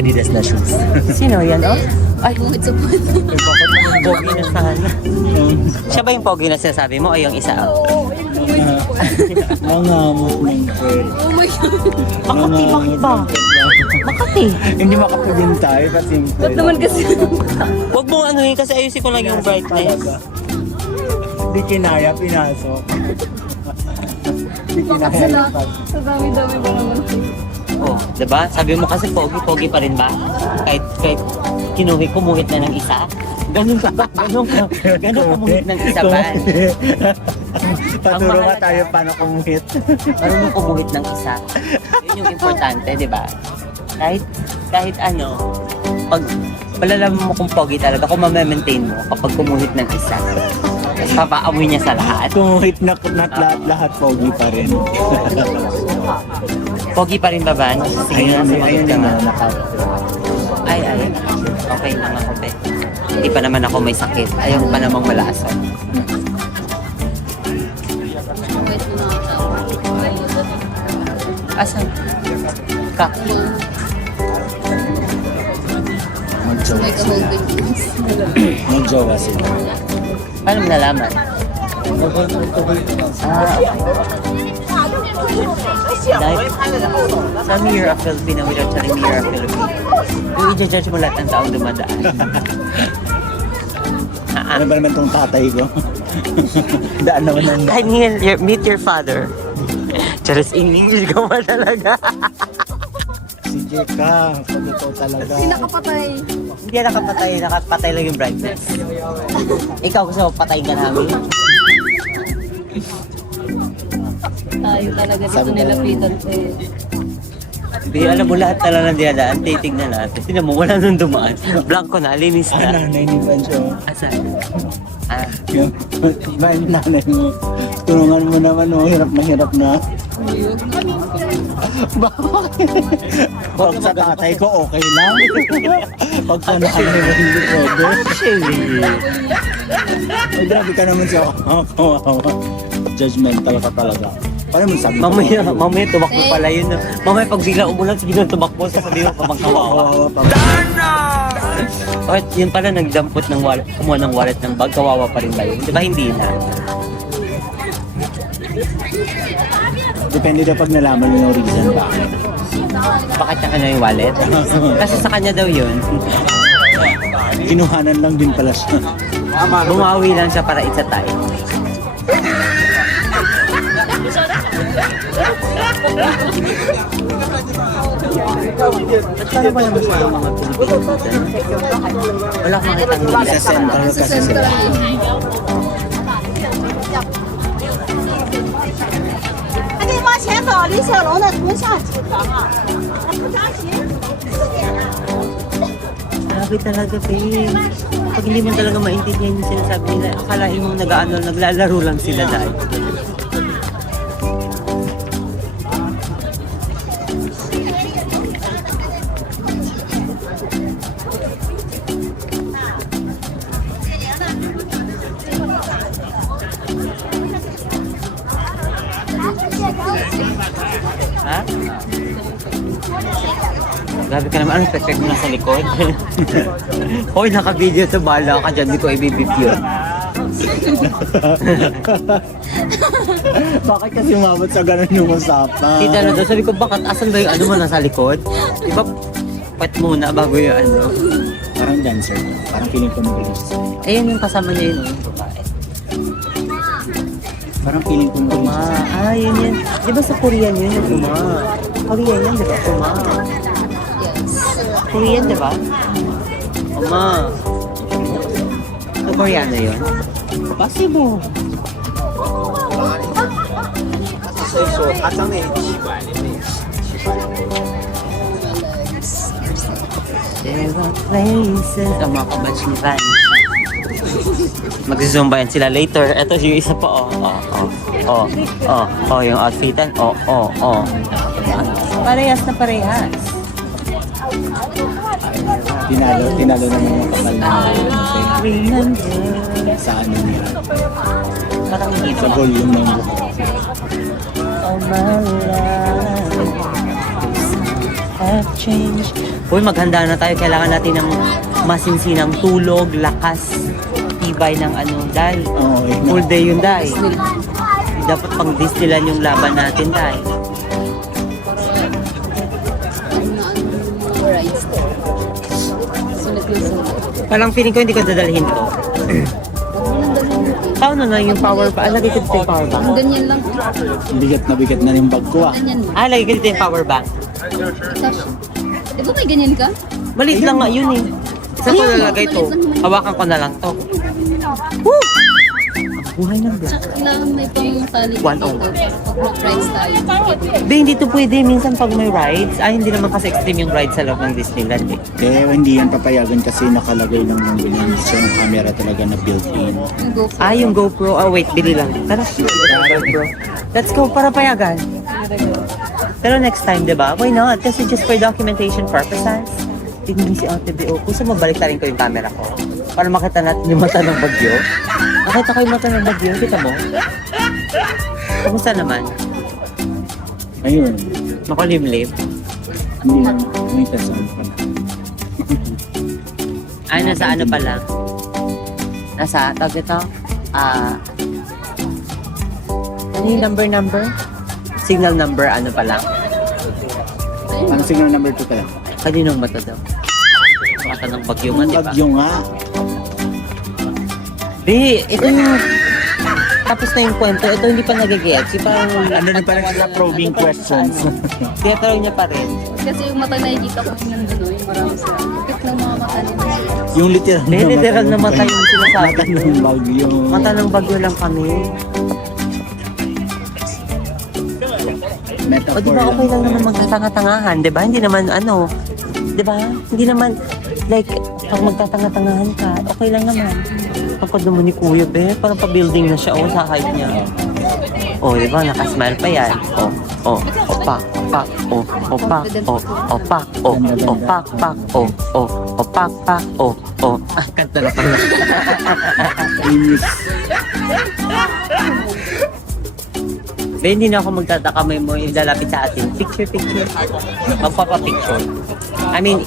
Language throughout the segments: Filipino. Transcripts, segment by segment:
Adidas na shoes. Sino yan, oh? Ay, Bungit sa puwet. pogi na sana. Siya ba yung pogi na sinasabi mo o yung isa? Oo, yung bungit sa puwet. Mga movement. Oh my God. Makati, bakit ba? Makati. Hindi makapagin tayo kasi Ba't naman kasi? Huwag mong anuhin kasi ayusin ko lang yung brightness. Hindi kinaya, pinasok. Hindi kinaya yung pag. Sa dami-dami ba naman? Oh, 'di ba? Sabi mo kasi pogi pa rin ba? Kahit kumuhit na ng isa. Ganun kumuhit ng isa ba? Paturo ka tayo paano kumuhit. Marunong kumuhit ng isa. Yun yung importante, 'di ba? Kahit ano, pag malalaman mo kung pogi talaga, kung ma-maintain mo kapag kumuhit ng isa. Tapos papaamoy niya sa lahat. Kumuhit na lahat pogi pa rin. Pogi pa rin ba ba? Sige na, sumagot ka nga. Ay. Okay lang ako, be. Hindi pa naman ako may sakit. Ayaw pa namang malason. Wait mo na. Asan? Ka. May ka-holding hands. Mag-jowa sila. Paano mo nalaman? Dahil sa Mirror of Filipino without telling Mirror of Filipino. Yung i-judge mo lahat ng taong dumadaan. Ano ba naman tong tatay ko? Daan naman ng... Daniel, meet your father. Charis, English ka ba talaga? Si Jeka, sabi ko talaga. Hindi nakapatay. Hindi yan nakapatay lang yung brightness. Ikaw gusto mo patayin ka namin? Tayo talaga dito nilapitan ko eh. Hindi, alam mo lahat talaga ng dinadaan, titignan natin. Tignan mo, wala nang dumaan. Blanco na, linis na. Nanay ni Bancho. Asan? Ah, Yung nanay mo. Tulungan mo naman, oh, hirap na hirap na. Bakit? Pag sa tatay ko, okay lang. Pag sa nanay mo, hindi pwede. actually. Ay, grabe ka naman siya. Kawawa. Judgmental ka talaga. Paano mo sabi ko? Mamaya tumakbo pala yun. Mamaya pag bigla umulan, bigla tumakbo sa sabi mo pa magkawawa. O, yun pala nagdampot ng wallet, kumuha ng wallet ng bag, kawawa pa rin ba yun? Di ba hindi na? Depende daw pag nalaman mo yung reason bakit. Bakit niya kanya yung wallet? Kasi sa kanya daw yun. Kinuhanan lang din pala siya. Bumawi lang siya para isa tayo. At para ba naman sa mga Pilipino dito? Wala kang makita ng Sa central Sa kasi sila. central eh. 他可以往前走，李小龙的图像集团啊，不着急。 Grabe talaga, babe. Pag hindi mo talaga maintindihan yung sinasabi nila, akalain mo naglalaro lang sila dahil. Ha? Grabe ka naman, anong perfect mo na sa likod? Hoy, naka-video to, bahala ka dyan, di ko ibibip yun. Bakit kasi umabot sa ganun yung usapan? Kita na daw, sabi ko, bakit asan ba yung ano mo nasa likod? Di ba, pwet muna bago yung ano? Parang dancer. Parang feeling ko mag-release. Ayun yung kasama niya yun, yung babae. Parang feeling ko Uma, mag-release. yun yan. Di ba sa Korean yun, yung Uma? Korean yan, di ba? Uma. Yes. Korean, di ba? Uma. Sa Koreano yun? Possible. There are places. Ang mga kabatch ni Van. Mag-zumba yan sila later. Ito yung isa pa, yung outfitan. Parehas na parehas. Tinalo ng mga kapal na Remember. sa ano niya. Parang hindi Sa ba? volume ng buhok. Oh my life. have changed. Uy, maghanda na tayo. Kailangan natin ng masinsinang tulog, lakas, tibay ng ano, dahil Oo, eh, full day yun dahil. Dapat pang Disneyland yung laban natin dahil. Rides ko. Sulit na sulit. Parang feeling ko hindi ko dadalhin to. Paano na yung power bank? Lagay ko dito yung power bank. Ang ganyan lang. bigat na yung bag ko ah. Ganyan lang. Lagay ko dito yung power bank. Cash. Di ba may ganyan ka? Maliit lang nga yun eh. Saan ko nalagay to? Hawakan ko na lang to. Woo! Ang buhay ng black. Tsaka kailangan may pang tali. 1-0. Pag mag-rides tayo. Be, hindi to pwede. Minsan pag may rides, hindi naman kasi extreme yung rides sa loob ng Disneyland eh. Kaya hindi yan papayagan kasi nakalagay lang ng ganyan. So yung camera talaga na built-in. Yung go for Yung GoPro. Wait, bili lang. Tara, GoPro. Let's go para payagan. Pero next time, di ba? Why not? Kasi just for documentation purposes. Tingnan si Ate B.O. Gusto mo balik rin ko yung camera ko? Para makita natin yung mata ng bagyo. Nakita ko yung mata ng bagyo. Kita mo? Kamusta naman? Ayun. Makulimlim? Hindi lang. May tasal pa na. Nasa ano pa lang? Nasa, tawag ito? Ano yung number? Signal number, ano pa lang? Ano signal number 2 pala? Kaninong mata daw? Mata ng bagyo nga, Yung di ba? bagyo nga. Di, ito yung... Tapos na yung kwento, ito hindi pa nagigets. Yung parang... Ano na pala sa probing questions? Kaya try niya pa rin. Kasi yung mata nakikita ko yung nandun, yung marami sila. Kapit lang mga mata nila. Yung literal May literal na mata yung sinasabi. Mata ng bagyo. Mata ng bagyo lang kami. O Metaphor di ba okay lang naman magtatanga-tangahan, di ba? Hindi naman ano, di ba? Hindi naman like pag magtatanga-tangahan ka, okay lang naman. Kapag naman ni Kuya Be, parang pa-building na siya sa height niya. Di ba? Nakasmile pa yan. Opak, opak, opak, kanta na pala. Inis. Be, hindi na ako magtataka may mo yung lalapit sa atin. Picture. Magpapa-picture. I mean,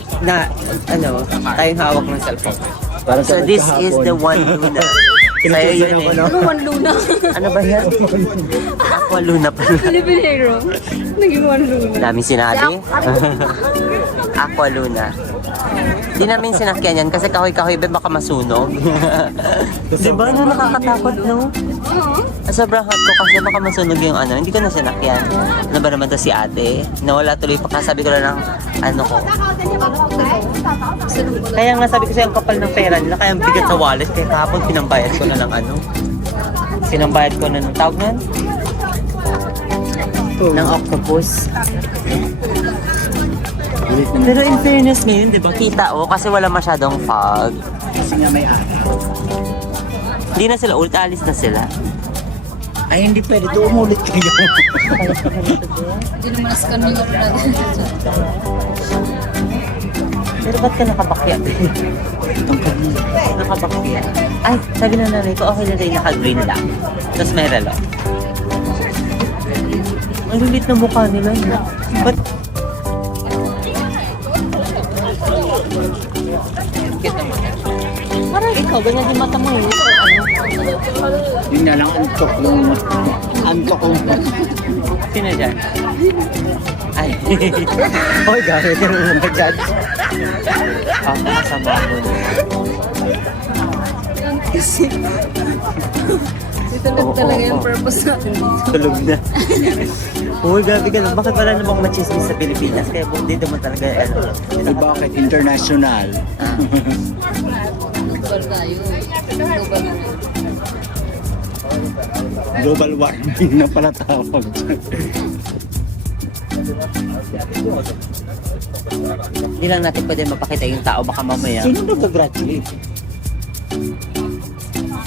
tayong hawak ng cellphone. Para So this is the one Luna. Sa'yo yun eh. One Luna. Ano ba yan? Aqua Luna pala. Philippine hero. Naging One Luna. Daming sinabi. Aqua Luna. Di namin sinakyan yan kasi kahoy-kahoy ba baka masunog. Diba? No, nakakatakot, no? Sobrang hot ko kasi baka masunog yung ano. Hindi ko na sinakyan. Ano ba naman to si ate? Nawala tuloy pa kasabi ko lang ng ano ko. Kaya nga sabi ko sa'yo ang kapal ng pera nila. Kaya ang bigat sa wallet. Kaya kahapon pinambayad ko na ng ano. Sinambayad ko na ng tawag nun? Ng octopus. Pero in fairness ngayon, di ba, kita kasi wala masyadong fog. Kasi nga may araw. Hindi na sila ulit, alis na sila. Ay, hindi pwede. Ito umulit kayo. Hindi naman na-scan yung upload. Pero ba't ka nakabakya? Nakabakya. Ay, sabi ng nanay ko, okay na tayo naka-green lang. Tapos may relo. Ang lilit na mukha nila. No? Ba't? Parang ikaw, ganyan din mata mo eh. Yun nga lang, antok yung... Antok yung... Sino dyan? Ay. Hoy, gawin ka naman mag-judge. Masama mo na. Kasi tulog talaga yung purpose natin dito. Tulog na. Uy, gabi ka lang. Bakit wala namang machismis sa Pilipinas? Kaya dito mo talaga, Eh, bakit? International. Global tayo. Global. Global warming na pala tawag. Hindi lang natin pwede mapakita yung tao. Baka mamaya. Sino nag-graduate?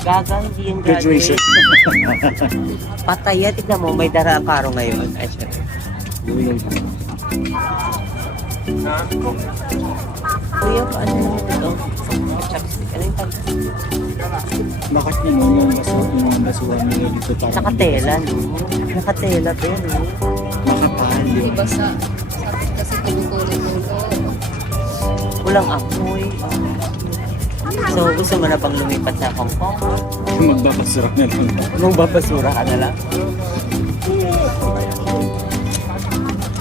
Gaga, hindi yung Graduation. graduate. Patay yan. Tignan mo, may dara karo ngayon. Ay, siya. Kuya, ano yung ito? Chopstick. Ano yung pag... Bakit naman yung basuhan nila dito parang... Nakatela, no? Nakatela pa yun, no? Makapal Di yun. ba sa sakit kasi tumutuloy-tuloy. Walang apoy. So, gusto mo na bang lumipat sa Hong Kong? Magbabasura na lang. Magbabasura ka na lang?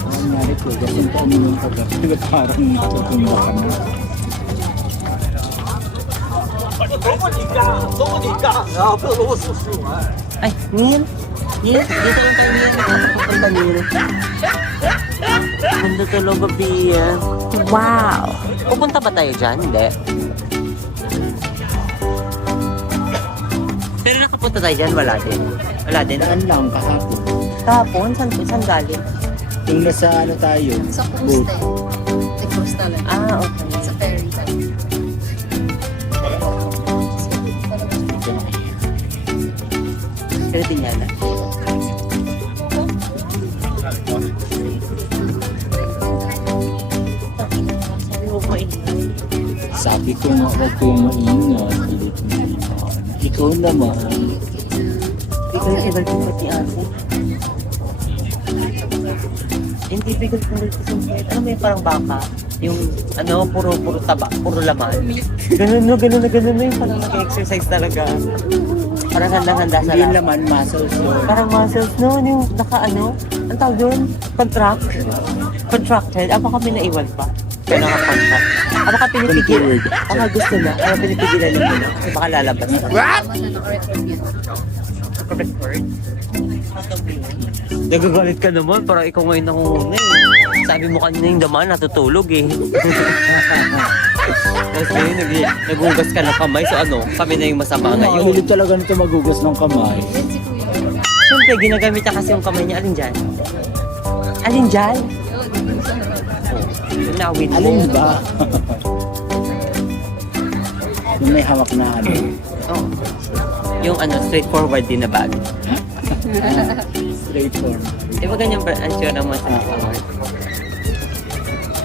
Ang nangyari ko, kasi ito uminom ka ba? Parang natutumba ka na. Ay, Neil? Neil? Dito lang tayo, Neil. Pupunta, Neil. Ganda talaga, Pia. Wow! Pupunta ba tayo dyan? Hindi. Pero nakapunta tayo dyan, wala din. Wala din. Daan lang, kahapon. Kahapon, saan galing? Yung nasa ano tayo? Sa Boat. cruise din. Sa cruise talaga. Ah, okay. Sa ferry. Pero din yan na. Sabi ko nga, huwag kayong maingat. Ikaw naman. Ikaw yung iba yung pati ate. Hindi bigol ko rin isang head. Alam mo yung parang baka? Yung ano, puro taba, puro laman. Ganun na yung parang nag-exercise talaga. Parang handa-handa sa Hindi yung laman. laman, muscles yun. Parang muscles, no? Yung ang tawag doon? Contracted. Ako kami naiwan pa. Pero nakakontract. Ako ka pinipigilan. Contoured. Ako gusto na. Ako pinipigilan lang muna. Kasi baka lalabas na. Tama na naka-record yun. Record? Nagagalit ka naman. Parang ikaw ngayon nangunguna eh. Sabi mo kanina yung daman natutulog eh. Tapos ngayon nagugas ka ng kamay. So ano, kami na yung masama ngayon. Mahilig talaga nito magugas ng kamay. Yan si Kuya. Siyempre, ginagamit niya kasi yung kamay niya. Alin dyan? Alin dyan? Yung nawin mo. Alin ba? Yung may hawak na ano. Oo. Yung ano, straightforward din na bag. Straightforward. Di ba ganyan ba ang sure naman sa kamay?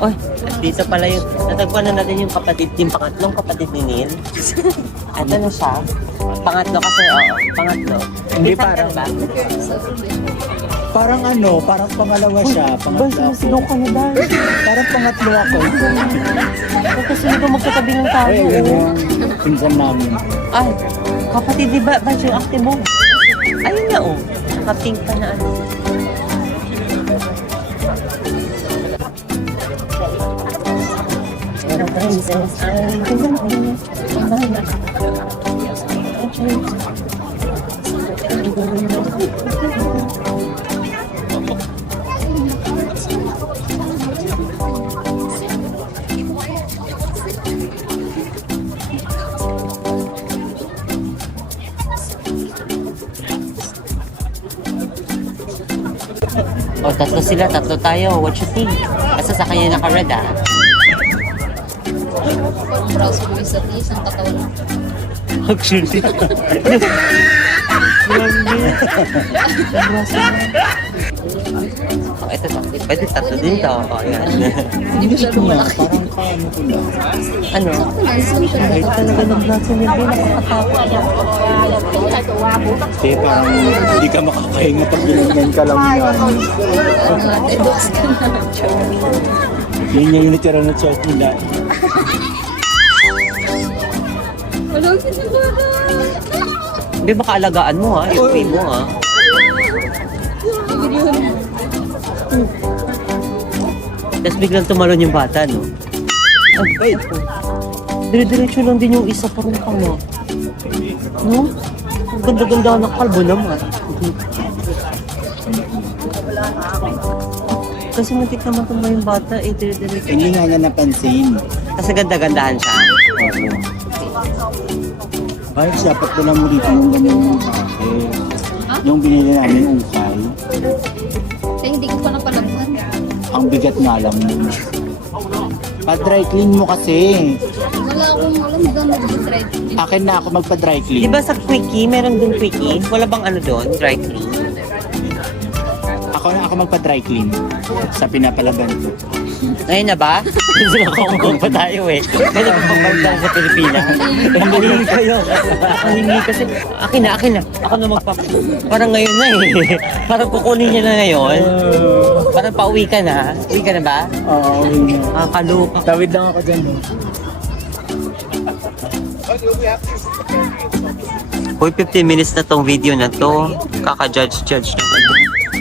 Oy, at dito pala yun. Natagpuan na natin yung pangatlong kapatid ni Neil. Ito na siya. Pangatlo kasi, oo. Pangatlo. Hindi, Pinsan ka parang- ba? Parang ano, parang pangalawa siya. Ba, Pangatlo sinusigaw ako. ka na dahil. Parang pangatlo ako. Kasi hindi ka magkatabi ng tao. Ay, yun yung pinsan namin. Ay, kapatid, di ba? Ba yung ate mo? Ayun nga, oh. Naka-pink ka na ano. O, tatlo sila, tatlo tayo. What you think? Kasi sa kanya naka-red, ah. Parang proud ko yung sa isang katawan. Actually. Oh, ito tatlo. Pwede tatlo din to. Oh, yan. Hindi mo siya lumalaki. Parang kaya ko lang. Ano? Ay, talaga ng braso niya. Hindi nakakatakot yan. Kasi parang hindi ka makakahinga pag ginanyan ka lang yan. Dedox ka na. Yun yung natira na chat nila. Walang sinabara. Hindi baka alagaan mo, ha? Yung pay mo, ha? Tapos biglang tumalon yung bata, no? Ang bait po. Dire-diretso lang din yung isa parang no? No? Ang ganda-ganda ng kalbo naman. Kasi muntik naman tumayo yung bata, eh, dire-diretso. Hindi nga niya napansin. Kasi ganda-gandahan siya. Bakit dapat pala mo dito yung ganyan yung kape? Yung binili namin ukay. Kaya hindi ko pa napalagpan. Ang bigat nga lang mo. Pa-dry clean mo kasi. Wala akong alam doon mag-dread. Akin na ako magpa-dry Di clean. ba sa Quickie, meron dun Quickie? Wala bang ano doon? Dry clean? Ako magpa-dry clean. Sa pinapalaban ko. Ngayon na ba? Kasi makakongkong pa tayo eh. Kasi makakongkong sa Pilipinas. Hindi kayo. Hindi kasi. Akin na. Ako na magpap... Parang ngayon na eh. Parang kukunin niya na ngayon. Parang pauwi ka na. Uwi ka na ba? Oo, Kaloka. tawid lang ako dyan. Uy, 15 minutes na tong video na to. Kaka-judge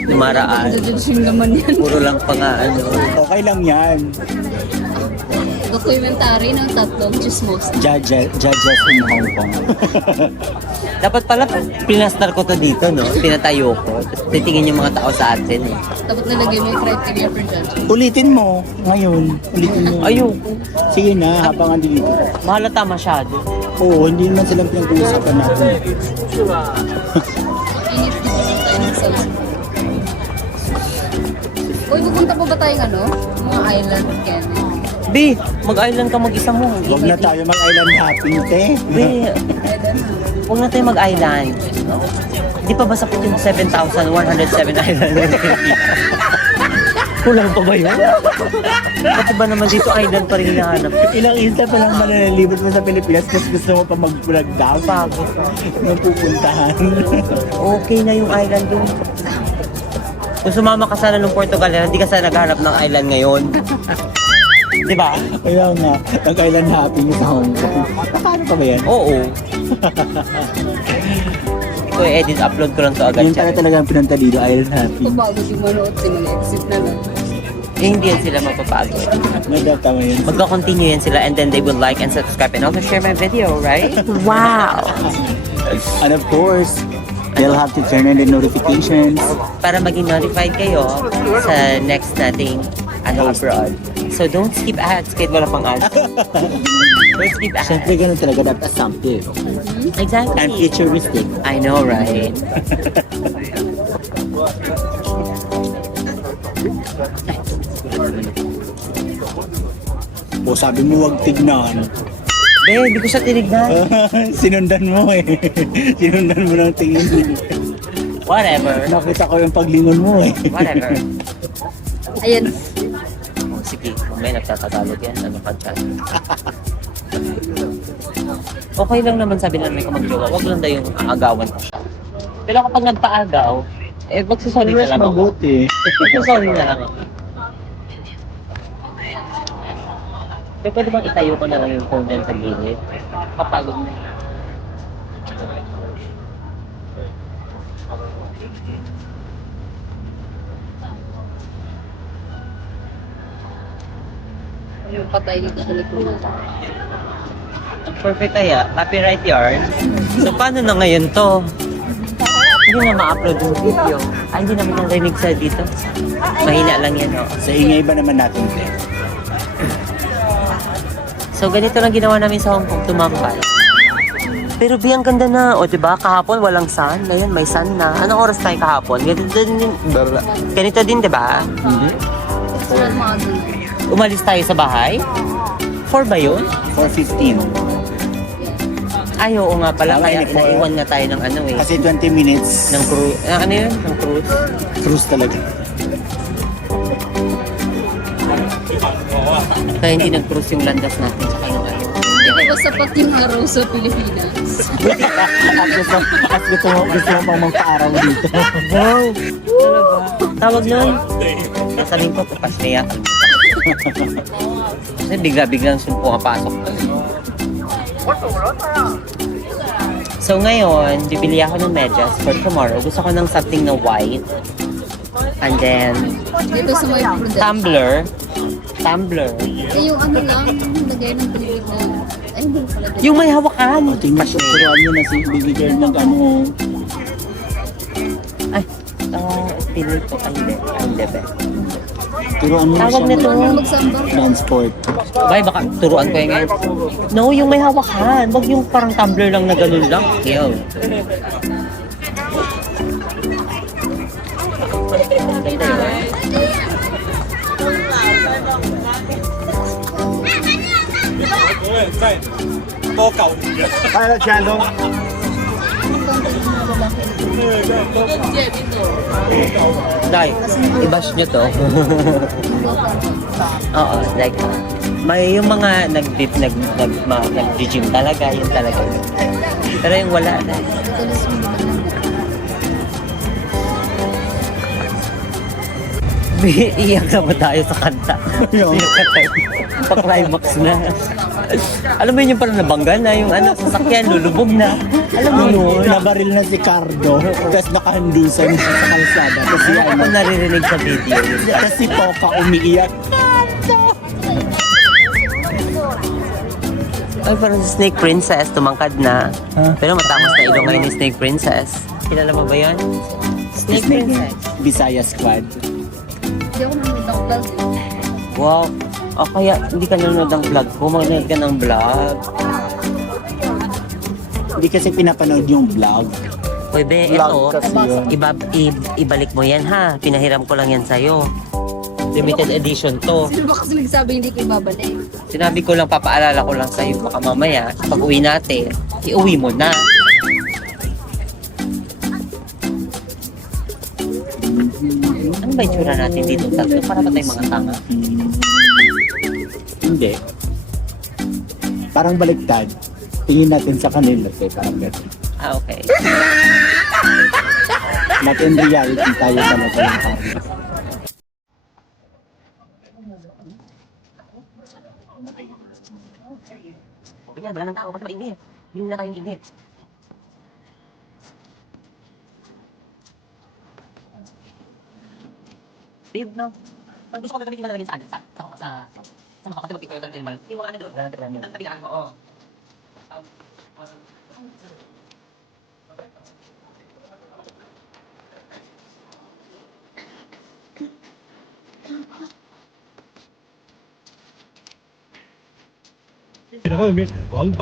Lumaraan. Judging naman yan. Puro lang pa nga ano. Okay lang yan. Documentary ng tatlong chismos. Judges in Hong Kong. Dapat pala, pinastar ko to dito, no? Pinatayo ko. Tapos titingin yung mga tao sa atin, eh. Dapat nalagay mo yung criteria for judging. Ulitin mo ngayon. Ulitin mo. Ayoko. Sige na, habang andito. Mahalata masyado. Oo, hindi naman silang pinag-uusapan natin. Init dito tayo ng salsa. Uy, pupunta pa ba tayong ano? Mga island candy? B, mag-island ka mag-isa mo. Huwag na tayo mag-island hopping, te. B, huwag na tayo mag-island. Di pa ba sapit yung 7,107 island? Kulang pa ba yun? Pati ba naman dito island pa rin hinahanap? Ilang isla pa lang mananalibot mo sa Pilipinas tapos gusto mo pa mag-vlog daw. Pagod. Nang pupuntahan. Okay na yung island dun. Kung sumama ka sana ng Portugal, hindi ka sana naghanap ng island ngayon. Di ba? Kaya nga, mag-island hopping sa Hong Kong. Paano pa ba yan? Oo. Ito i-edit, upload ko lang to agad. Yun pala talagang pinunta dito, island hopping. Pagod yung manood, sinag-exit na lang. Eh, hindi yan sila mapapagod. Madap tama yun. Magka-continue yan sila and then they will like and subscribe and also share my video, right? Wow! And of course, they'll have to turn on the notifications. Para maging notified kayo sa next nating abroad. So don't skip ads kahit wala pang ads. Don't skip ads. Siyempre ganun talaga dapat assumptive. Exactly. And futuristic. I know, right? O sabi mo wag tignan. Be, hindi ko siya tinignan. Sinundan mo eh. Sinundan mo ng tingin. Whatever. Nakita ko yung paglingon mo eh. Whatever. Ayan. Oh, sige, kung may nagtatagalog yan, ano ka dyan? Okay lang naman sabi na may magjowa, wag lang daw yung aagawan ko siya. Pero kapag nagpaagaw, eh magsasorry na lang ako. Mabuti. Magsasorry na lang ako. Pero pwede bang itayo ko na lang yung phone din sa gilid? Kapagod na. Yung patay dito sa likod. Perfect aya. Copyright yarn. So paano na ngayon to? Hindi na ma-upload yung video. Ay, hindi naman narinig sa dito. Mahina lang yan, oh. Sa ingay ba naman natin te? So ganito lang ginawa namin sa Hong Kong, tumambay. Pero Bi, ang ganda na. O diba, kahapon walang sun. Ngayon may sun na. Anong oras tayo kahapon? Ganito din, diba? Sunod mga dun. Umalis tayo sa bahay? 4 ba yun? 4:15. Ay, oo nga pala. Tama Kaya yun, four. naiwan na tayo ng ano eh. Kasi 20 minutes. Ng cruise. Ano yun? Ng cruise. Cruise talaga. Kaya hindi nag-cruise yung landas natin. Tsaka yung ano. Hindi ko ba sapat yung araw sa Pilipinas? At gusto mo pang magpa-araw dito. Wow! Talaga. Tawag nun. Nasaling ko, papasniya. Kasi bigla-biglang pumapasok. So ngayon, bibili ako ng medyas for tomorrow. Gusto ko ng something na white. And then, Dito sa may production. tumbler. Eh, yung ano lang, lagay ng tubig na. Ay, hindi pala. Yung may hawakan. Tingnan ko, turuan mo na si Baby Girl ng ano. Ay, pinili ko. Ay, hindi ba? Turuan mo na Tawag siya nito. ng Magsambar. transport. Bay, baka turuan ko yung ngayon. No, yung may hawakan. Wag yung parang tumbler lang na ganun lang. Yo. Dai, i-bash nyo to. Oo, like, may yung mga nag-gym talaga, yun talaga. Pero yung wala na. Iiyak na ba tayo sa kanta? Yung- Pa-climax na. Alam mo yun yung parang nabangga na, yung ano, sasakyan, lulubog na. Alam mo yun? Nabaril na si Cardo, tapos nakahandusan siya sa kalsada. Tapos si, Ako naririnig sa video. tapos si Poca umiiyak. Ay, parang si Snake Princess, tumangkad na. Huh? Pero matamos na ilong ngayon ni Snake Princess. Kilala mo ba yan? Snake Princess. Bisaya Squad. Hindi ako nanonood ng vlog. Wow. O kaya hindi ka nanonood ng vlog ko, manonood ka ng vlog. Hindi kasi pinapanood yung vlog. Uy, be, Vlog ito, kasi yun. ibalik mo yan ha. Pinahiram ko lang yan sa'yo. Limited edition to. Sino ba kasi nagsabi hindi ko ibabalik? Sinabi ko lang, papaalala ko lang sa'yo. Baka mamaya, pag uwi natin, iuwi mo na. Ano ba itsura natin dito? Tatlo para ba tayong mga tanga? Hindi. Parang baliktad. Tingin natin sa kanila, parang gano'n. Ah, okay. But in reality, tayo talaga yung parang. Yan, wala nang tao kasi mainit. Hindi na tayong init. Babe, no? Pag gusto ko gagamitin mo na sa ano, sa mga kasi mag-picture ng animal. Yung mga ano doon, ang tabigaan mo, oh.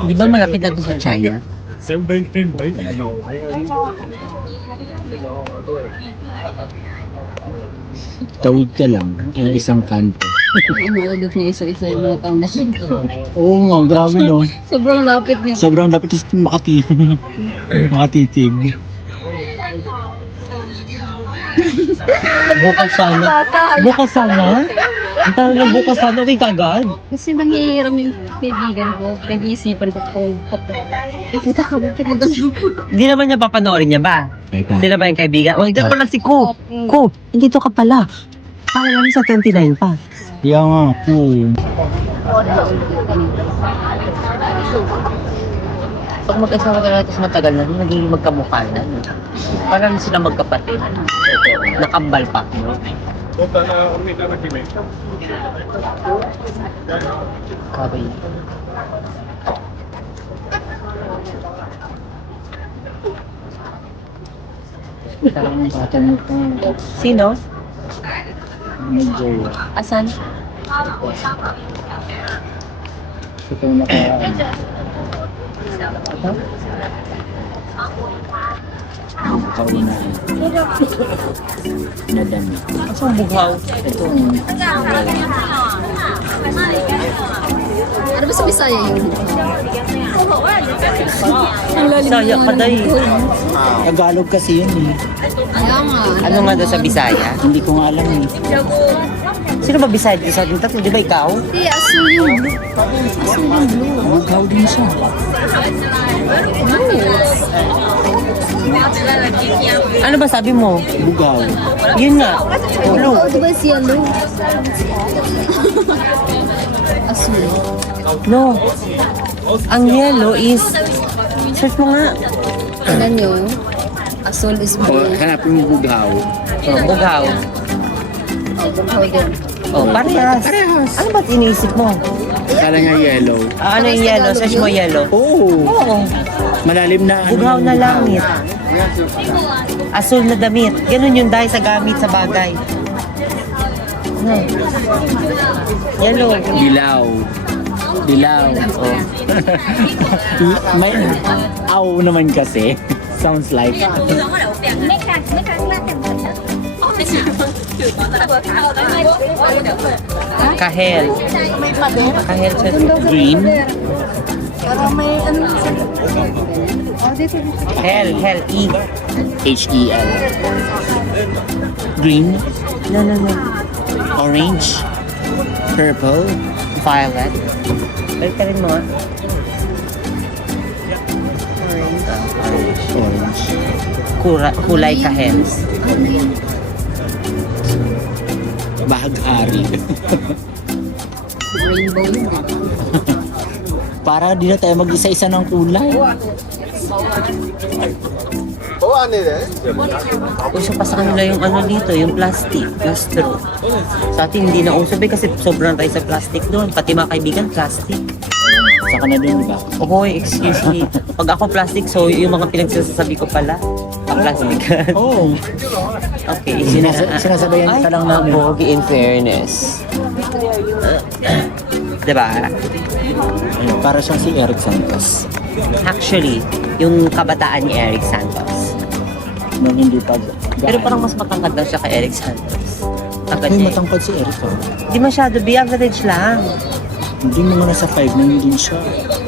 Di ba malapit na ito sa China? Tawid ka lang, yung isang kanto. Umuulog niya isa-isa yung mga tao na siya. Oo nga, grabe no. Sobrang lapit niya. Sobrang dapat makatitig. Bukas sana. Bukas sana? Ang tawag ng bukas sana, may kagad. Kasi nangihiram yung kaibigan ko. Nag-iisipan ko kung pupunta ka ba? Pupunta Hindi naman niya papanoorin niya ba? Hindi na ba yung kaibigan? O, dito pala si Coop. Coop, dito ka pala. Kaya lang sa 29 pa. Kaya nga, cool. Pag mag-asawa ka na tapos matagal na, naging magkamukha na. Parang sila magkapatid. Nakambal pa, no? Kabay. Sino? Medyo, Asan? ito yung nakaraan. Ang kaunahan. Nadami. Asang bughaw? Ito. Ano ba sa Bisaya yun? Ang lalim Bisaya ka, day. Tagalog kasi yun eh. Kaya nga. Ano nga daw sa Bisaya? Hindi ko nga alam eh. Sino ba Bisaya dito sa ating tatlo? Di ba ikaw? Hindi, asul yung blue. Asul yung blue. Bughaw din siya. Ano ba sabi mo? Bughaw. Yun nga. Blue. Oh, diba si yellow? Asul. No. Ang yellow is... Search mo nga. Tignan nyo. Asul is O, blue. hanapin mo bughaw. Oh, bughaw. Oh, bughaw din. Oh, parehas. Ano ba't iniisip mo? Kala niya yellow. Ah, ano yung yellow? Search mo yellow. Oo. Oo. Malalim na ano. Bughaw na langit. Asul na damit. Ganun yun dahil sa gamit sa bagay. No. Yellow. Dilaw. Dilaw. Oh. May aw naman kasi. Sounds like. Kahel. Kahel siya. Green. Para may ano. Hel. Hel. E. H-E-L. Green. No, no, no. Orange. Purple. Violet. Balik ka rin mo ah. Orange. Kulay kahel. Bahaghari. Rainbow yun. Para di na tayo mag-isa-isa ng kulay. Uso pa sa kanila yung ano dito, yung plastic, na straw. Sa atin hindi na uso kasi sobrang tayo sa plastic doon. Pati mga kaibigan, plastic. Saka na din, di ba? Oy, excuse me. Pag ako plastic, so yung mga pinagsasabi ko pala, plastic. Oo. Okay. Sinasabayan ka lang namin. Pogi in fairness. Diba? Ayun, para siyang si Eric Santos. Actually, yung kabataan ni Eric Santos. Nung hindi pa. Pero parang mas matangkad daw siya kay Eric Santos. Tangkad Ay, niya. matangkad si Eric. Oh. Hindi masyado, be average lang. Hindi mo nasa 5 na din siya.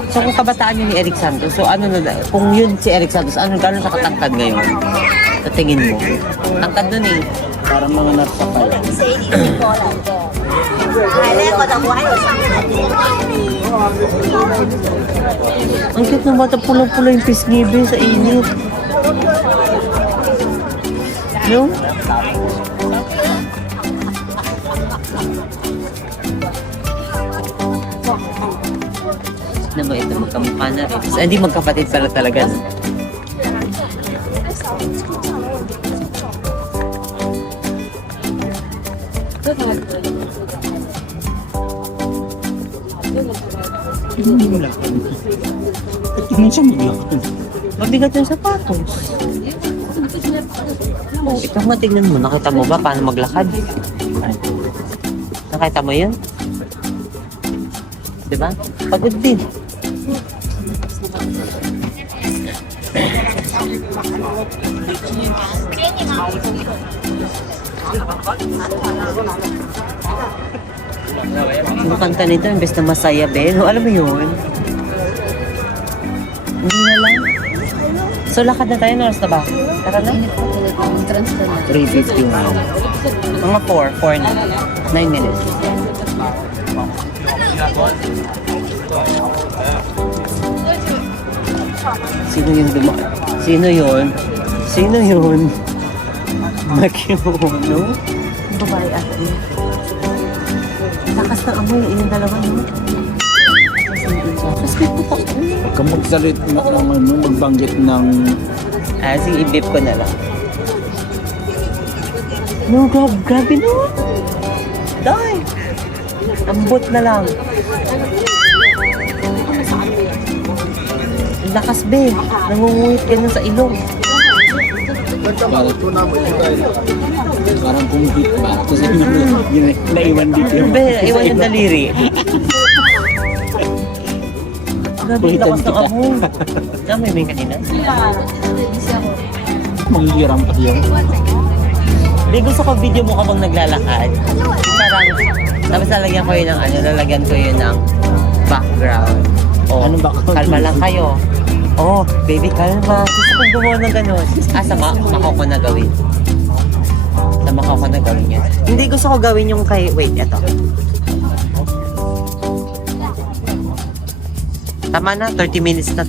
So kung kabataan yun ni Eric Santos, so ano na, kung yun si Eric Santos, ano gano'n siya katangkad ngayon? Sa tingin mo? Tangkad nun eh. Parang mga nasa 5. Ang cute ng bata, pulang-pula yung pisngibe sa init. No? Na ba ito magkamukha na rin? Hindi magkapatid pala talaga. No? Hindi mo lang. Tingnan siya maglakad. Mabigat yung sapatos. Oh, ito nga, tingnan mo. Nakita mo ba paano maglakad? Nakita mo yun? Diba? Pagod din. Yung kanta nito, imbes na masaya, Ben. O, alam mo yun? Hindi na lang. So, lakad na tayo. Oras na ba? Tara na. Transfer na. 3:51. Mga 4 na. 9 minutes. Sino yung dumaan? Sino yun? Sino yun? Makiuno? Babae ate. Lakas ng amoy. Ilang dalawa no? Mas may putok. Huwag kang magsalit ng ano, magbanggit ng Sige, i-beep ko na lang. No, grabe no. Dai! Ambot na lang. Ang lakas, be. Nangunguhit ka na sa ilong. parang kung hit ba. Kasi yun, naiwan dito yung Be, iwan yung daliri. Grabe, ang lakas ng amoy. Namoy ba yung kanina? Manghiram pa yun. Be, gusto ko video mo kapag naglalakad. Parang, tapos lalagyan ko yun ng ano, lalagyan ko yun ng background. Oh, Anong background? Kalma lang kayo. Oh, baby, kalma. Gusto kong gumawa ng ganun. Sa mako ko na gawin. Sa mako ko na gawin yan. Hindi gusto ko gawin yung kay, wait, eto. Tama na, 30 minutes na.